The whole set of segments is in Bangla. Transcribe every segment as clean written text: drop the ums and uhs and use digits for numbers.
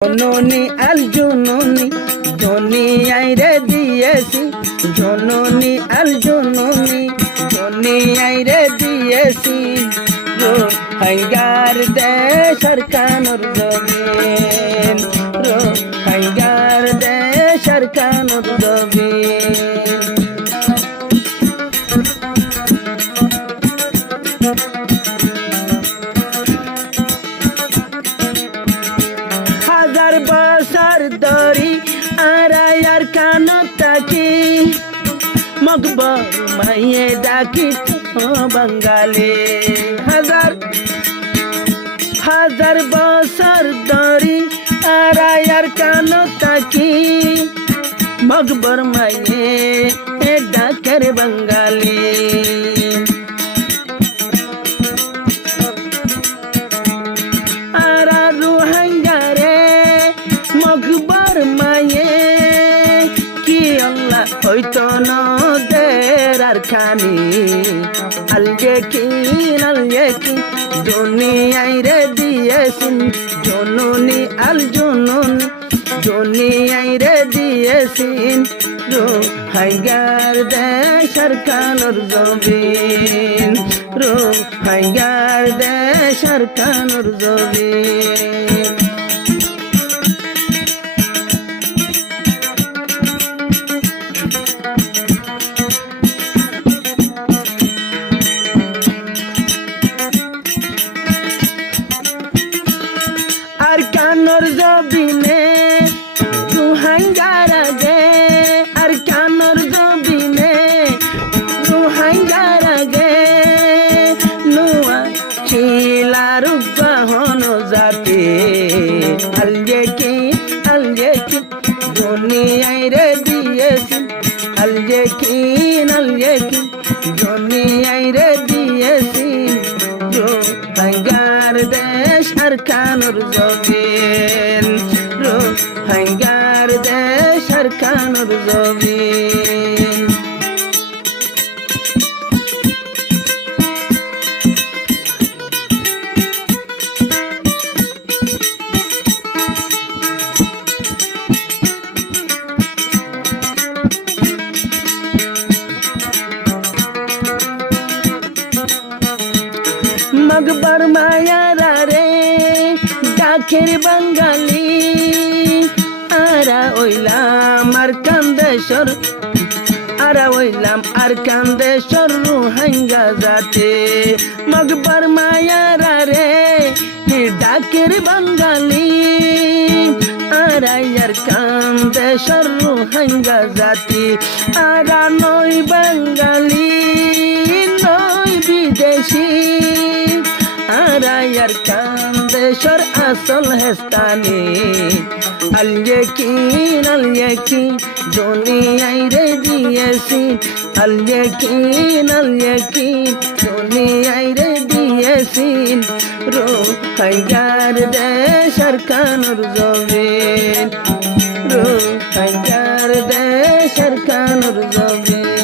জননী আল জননী দুনিয়ায় রে দিয়েছি, জননী আল জননী দুনিয়ায় রে দিয়েছি। রোহিঙ্গার দেশের কানুর জমিন, রোহিঙ্গার দেশের কানুর জমিন। হাজার বছর ধরি আড়াইয়ার কানো তাকি, মকবর মাইয়ে ডাকি বাঙালি। হাজার বছর ধরি আড়াইয়ার কানো তাকি, মকবর মাইয়ে ডাকের বাঙালি। আরা রোহিঙ্গারে মকবর মায়ে কি আল্লাহ হইতো নদের আর খানি। আলজেকি দুনিয়ায় রে দিয়েছেন, জননী আল জননী দুনিয়ায় রে দিয়েছেন। রোহিঙ্গার দেশের কানুর জমিন, রোহিঙ্গার দেশের কানুর জমিন। আর কানুর জমিনে রোহিঙ্গার আগে, আর কানুর জমিনে রোহিঙ্গার আগে নোয়া ছিলার গহন জাতি। আলজেকি দুনিয়ায় রে দিয়েছি, আলজেকি দুনিয়ায় রে দিয়েছি। রোহিঙ্গার দেশ আর কানুর জমিন, রোহিঙ্গার দেশ আর কানুর জমিন। মকবর মায়ারা রে ডাকের বাঙালি। আরা ওইলাম আর কান্দেশ্বর, আরা ওইলাম আর কান্দেশ্বর রোহিঙ্গা জাতি। মকবর মায়ারা রে ডাকের বাঙালি। আরাইয়ার কান্দেশ্বর রোহিঙ্গা জাতি। আরা নই বাঙালি নই বিদেশি, আরাইয়ার কান্দেশ্বর আসল হেস্তানি। আলজেকি দুনিয়ায় রে দিয়েছি, আলজেকি দুনিয়ায় রে দিয়েছি। রোহিঙ্গার দেশের কানুর জমিন, রোহিঙ্গার দেশের কানুর জমিন।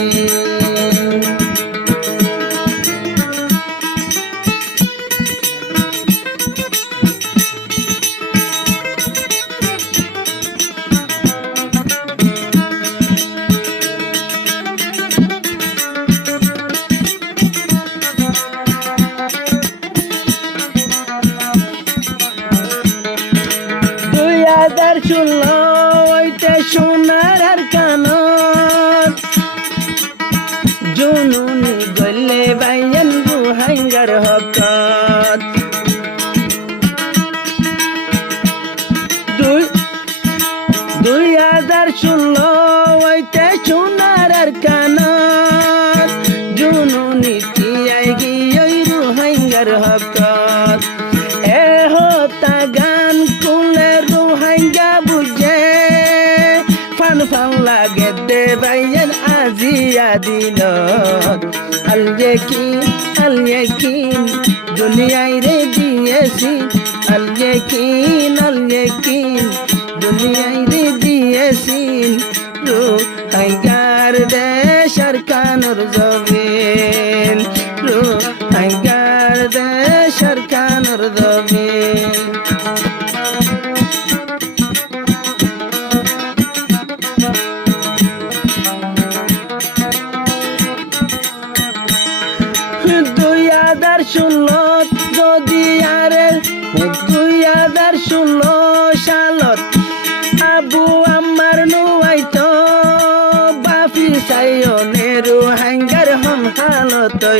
শুনলো ওইতে সোনার আর কানত, জননী গলে বাইন রোহিঙ্গার হকত। 2016 ওইতে সোনার আর কানত, জননী তিয়াই গিয়ে রোহিঙ্গার হকত। এ হতা গান কুলে রোহিঙ্গা বুঝে, ফান ফান লাগে দে বাইন আজিয়া দিনত। আলজেকি দুনিয়ায় রে দিয়েছি, আলজেকি দুনিয়ায় রে দিয়েছি। রোহিঙ্গার দেশের কানুর জমিন, রোহিঙ্গার দেশের কানুর জমিন।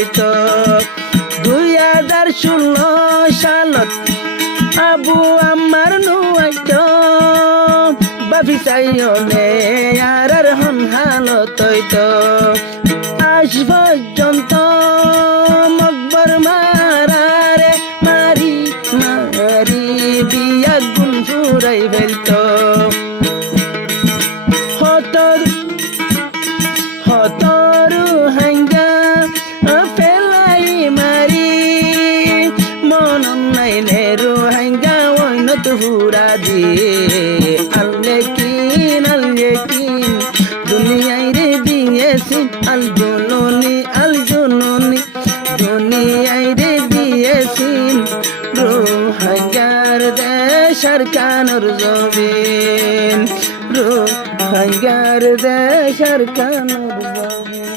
হইতো 2016 সালত আবু আমার নুয়াইতো বাফি চাইলে আর হন হালত হইতো আজ পর্যন্ত মকবর মারারে মারি মারি বিয়া গুন ফুরাই ফেলতো হতরু হাঙ্গা ফেলাই মারি মন নাই নেরু হাঙ্গা ওইন তো ফুরা দিয়ে আল্লেকিন দুনিয়ায় রে দিয়েছি আল জুনুনি দুনিয়ায় রে দিয়েছি রোহাঙ্গার দেশার কানুর জমিন রোহাঙ্গার দেশার কানুর জমিন